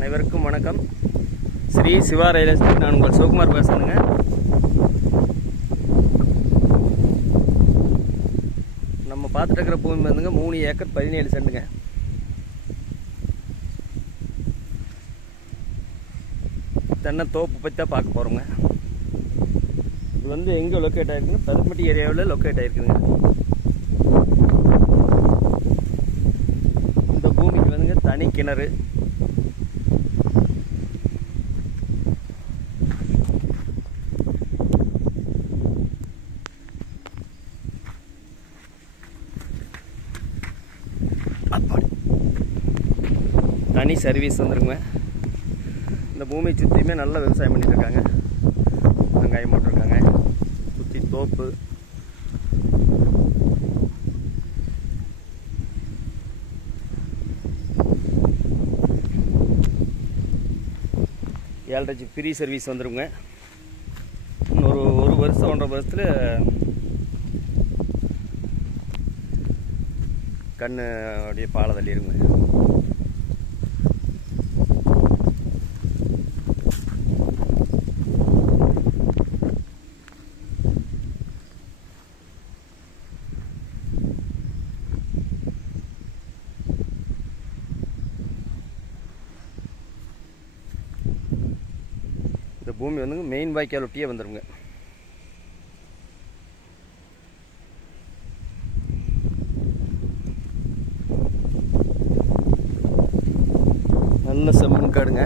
அனைவருக்கும் வணக்கம். Shri Siva real estate. நான் உங்கள் சிவகுமார் பேசுகிறேங்க. நம்ம பார்த்துட்டு இருக்கிற பூமி வந்துங்க 3 ஏக்கர் 17 சென்ட்டுங்க. தென்னை தோப்பு பற்றி தான் பார்க்க போகிறோங்க. இது வந்து எங்கே லொக்கேட் ஆகிருக்குங்க? பெதப்பட்டி ஏரியாவில் லொக்கேட் ஆகிருக்குங்க. இந்த பூமிக்கு வந்துங்க தனி கிணறு, தனி சர்வீஸ் வந்துருங்க. இந்த பூமியை சுற்றியுமே நல்ல விவசாயம் பண்ணிட்டு இருக்காங்க. வெங்காயம் போட்டிருக்காங்க, சுற்றி தோப்பு. ஏழரை ஃப்ரீ சர்வீஸ் வந்துருங்க. இன்னொரு 1 வருஷம் 1.5 வருஷத்தில் கண்ணு அப்படியே பாலை தள்ளிடுங்க. இந்த பூமி வந்துங்க மெயின் வாய்க்கால் ஒட்டியே வந்துடுங்க. நல்ல செம்மண் காடுங்க.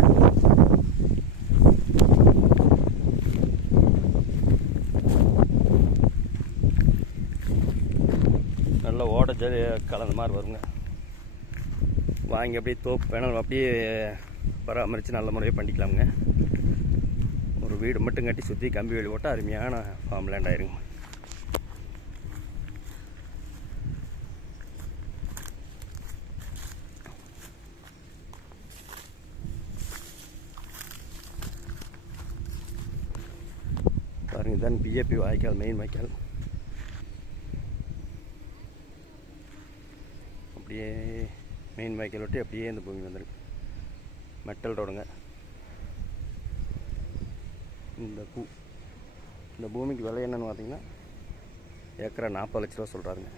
நல்ல ஓட ஜலி கலந்த மாதிரி வருங்க. வாங்கி அப்படியே தோப்பு வேணாலும் அப்படியே பராமரித்து நல்ல முறையாக பண்ணிக்கலாமுங்க. ஒரு வீடு மட்டும் கட்டி சுற்றி கம்பி வேலி போட்டால் அருமையான ஃபார்ம் லேண்ட் ஆயிருங்க. பாருங்க, இதுதான் பிஏபி வாய்க்கால், மெயின் வாய்க்கால். அப்படியே மெயின் வாய்க்கால் விட்டு அப்படியே இந்த பூமி வந்துருக்கு. மெட்டல் ரோடுங்க. இந்த பூமிக்கு விலை என்னன்னு பார்த்தீங்கன்னா ஏக்கரா 40 லட்ச ரூபா சொல்கிறாருங்க.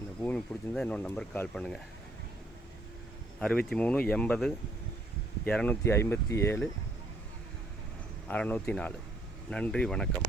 இந்த பூமி பிடிச்சிருந்தா என்னோட நம்பருக்கு கால் பண்ணுங்கள். 63 80 257 604. நன்றி, வணக்கம்.